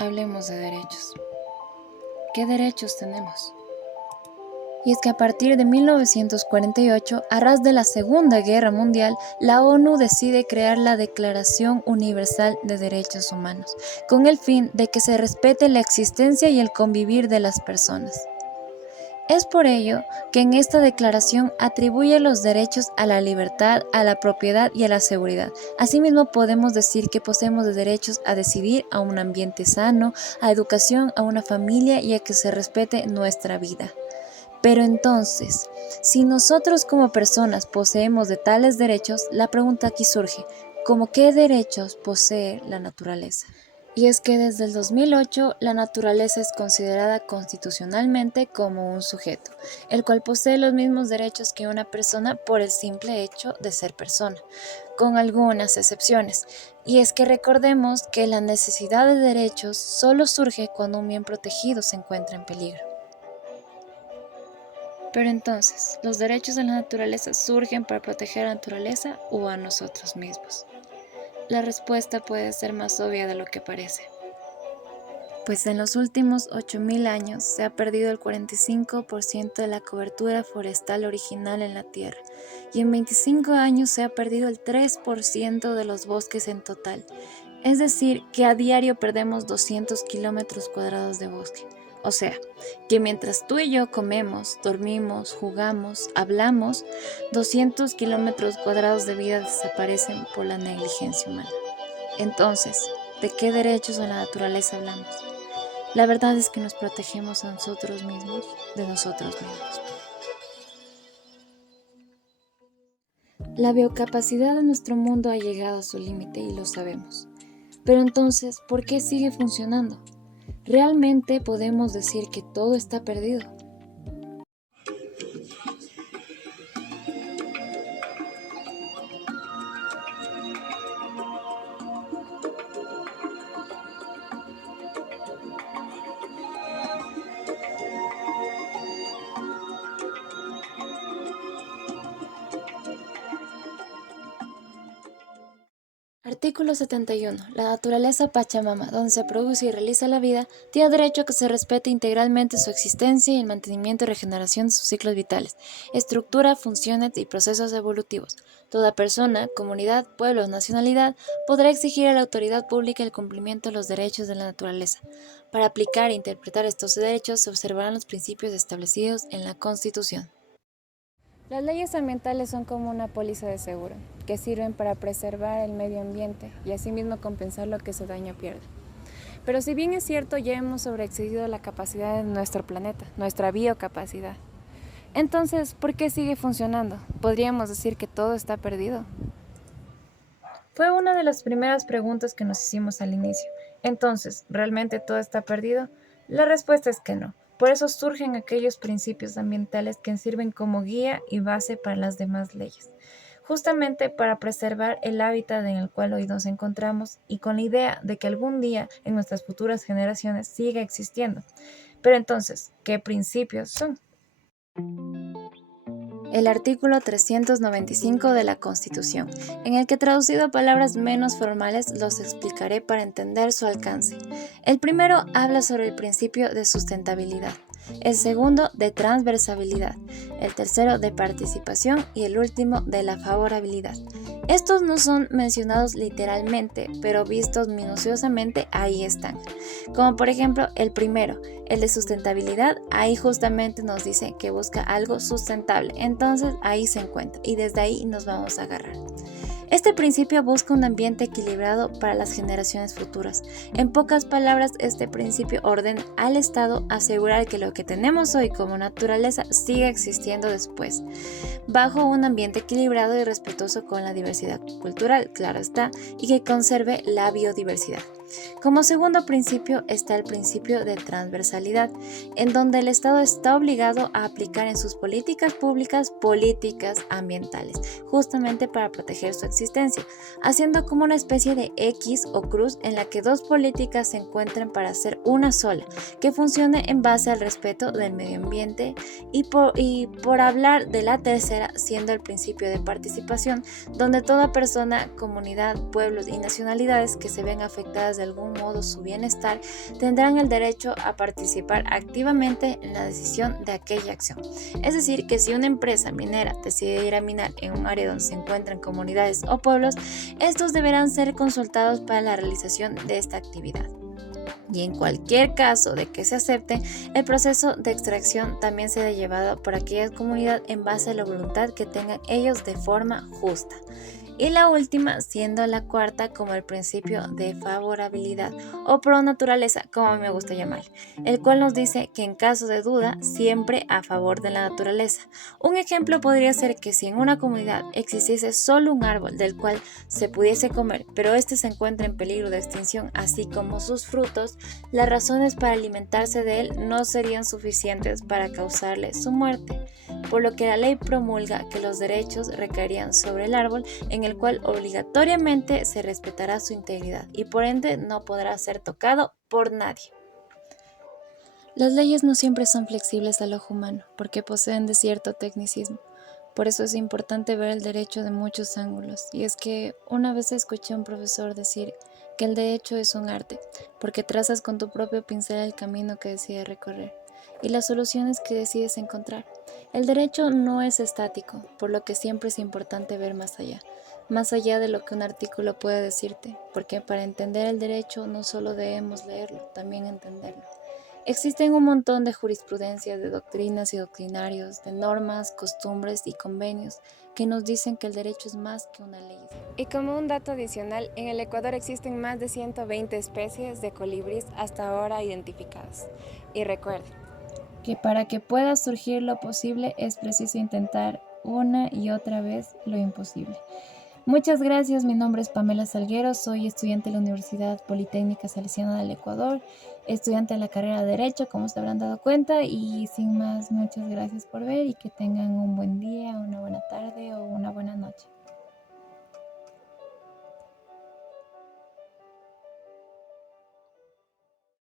Hablemos de derechos. ¿Qué derechos tenemos? Y es que a partir de 1948, a ras de la Segunda Guerra Mundial, la ONU decide crear la Declaración Universal de Derechos Humanos, con el fin de que se respete la existencia y el convivir de las personas. Es por ello que en esta declaración atribuye los derechos a la libertad, a la propiedad y a la seguridad. Asimismo, podemos decir que poseemos derechos a decidir, a un ambiente sano, a educación, a una familia y a que se respete nuestra vida. Pero entonces, si nosotros como personas poseemos de tales derechos, la pregunta aquí surge, ¿cómo qué derechos posee la naturaleza? Y es que desde el 2008 la naturaleza es considerada constitucionalmente como un sujeto, el cual posee los mismos derechos que una persona por el simple hecho de ser persona, con algunas excepciones. Y es que recordemos que la necesidad de derechos solo surge cuando un bien protegido se encuentra en peligro. Pero entonces, ¿los derechos de la naturaleza surgen para proteger a la naturaleza o a nosotros mismos? La respuesta puede ser más obvia de lo que parece. Pues en los últimos 8.000 años se ha perdido el 45% de la cobertura forestal original en la Tierra y en 25 años se ha perdido el 3% de los bosques en total. Es decir, que a diario perdemos 200 kilómetros cuadrados de bosque. O sea, que mientras tú y yo comemos, dormimos, jugamos, hablamos, 200 kilómetros cuadrados de vida desaparecen por la negligencia humana. Entonces, ¿de qué derechos de la naturaleza hablamos? La verdad es que nos protegemos a nosotros mismos de nosotros mismos. La biocapacidad de nuestro mundo ha llegado a su límite y lo sabemos. Pero entonces, ¿por qué sigue funcionando? ¿Realmente podemos decir que todo está perdido? Artículo 71. La naturaleza Pachamama, donde se produce y realiza la vida, tiene derecho a que se respete integralmente su existencia y el mantenimiento y regeneración de sus ciclos vitales, estructura, funciones y procesos evolutivos. Toda persona, comunidad, pueblo o nacionalidad podrá exigir a la autoridad pública el cumplimiento de los derechos de la naturaleza. Para aplicar e interpretar estos derechos se observarán los principios establecidos en la Constitución. Las leyes ambientales son como una póliza de seguro, que sirven para preservar el medio ambiente y asimismo compensar lo que ese daño pierde. Pero si bien es cierto, ya hemos sobreexcedido la capacidad de nuestro planeta, nuestra biocapacidad. Entonces, ¿por qué sigue funcionando? ¿Podríamos decir que todo está perdido? Fue una de las primeras preguntas que nos hicimos al inicio. Entonces, ¿realmente todo está perdido? La respuesta es que no. Por eso surgen aquellos principios ambientales que sirven como guía y base para las demás leyes, justamente para preservar el hábitat en el cual hoy nos encontramos y con la idea de que algún día en nuestras futuras generaciones siga existiendo. Pero entonces, ¿qué principios son? El artículo 395 de la Constitución, en el que traducido a palabras menos formales los explicaré para entender su alcance. El primero habla sobre el principio de sustentabilidad, el segundo de transversalidad, el tercero de participación y el último de la favorabilidad. Estos no son mencionados literalmente, pero vistos minuciosamente ahí están. Como por ejemplo el primero, el de sustentabilidad, ahí justamente nos dice que busca algo sustentable, entonces ahí se encuentra y desde ahí nos vamos a agarrar. Este principio busca un ambiente equilibrado para las generaciones futuras. En pocas palabras, este principio ordena al Estado asegurar que lo que tenemos hoy como naturaleza siga existiendo después, bajo un ambiente equilibrado y respetuoso con la diversidad cultural, claro está, y que conserve la biodiversidad. Como segundo principio está el principio de transversalidad, en donde el Estado está obligado a aplicar en sus políticas públicas políticas ambientales, justamente para proteger su existencia, haciendo como una especie de X o cruz en la que dos políticas se encuentren para hacer una sola, que funcione en base al respeto del medio ambiente y por hablar de la tercera, siendo el principio de participación, donde toda persona, comunidad, pueblos y nacionalidades que se ven afectadas de algún modo su bienestar, tendrán el derecho a participar activamente en la decisión de aquella acción. Es decir, que si una empresa minera decide ir a minar en un área donde se encuentran comunidades o pueblos, estos deberán ser consultados para la realización de esta actividad. Y en cualquier caso de que se acepte, el proceso de extracción también será llevado por aquella comunidad en base a la voluntad que tengan ellos de forma justa. Y la última, siendo la cuarta, como el principio de favorabilidad o pro naturaleza, como me gusta llamar, el cual nos dice que en caso de duda, siempre a favor de la naturaleza. Un ejemplo podría ser que si en una comunidad existiese solo un árbol del cual se pudiese comer, pero este se encuentra en peligro de extinción, así como sus frutos, las razones para alimentarse de él no serían suficientes para causarle su muerte, por lo que la ley promulga que los derechos recaerían sobre el árbol, en el cual obligatoriamente se respetará su integridad y por ende no podrá ser tocado por nadie. Las leyes no siempre son flexibles al ojo humano, porque poseen de cierto tecnicismo. Por eso es importante ver el derecho de muchos ángulos. Y es que una vez escuché a un profesor decir que el derecho es un arte, porque trazas con tu propio pincel el camino que decides recorrer y las soluciones que decides encontrar. El derecho no es estático, por lo que siempre es importante ver más allá de lo que un artículo puede decirte, porque para entender el derecho no solo debemos leerlo, también entenderlo. Existen un montón de jurisprudencias, de doctrinas y doctrinarios, de normas, costumbres y convenios que nos dicen que el derecho es más que una ley. Y como un dato adicional, en el Ecuador existen más de 120 especies de colibríes hasta ahora identificadas. Y recuerden que para que pueda surgir lo posible es preciso intentar una y otra vez lo imposible. Muchas gracias, mi nombre es Pamela Salguero, soy estudiante de la Universidad Politécnica Salesiana del Ecuador, estudiante de la carrera de Derecho, como se habrán dado cuenta, y sin más, muchas gracias por ver y que tengan un buen día.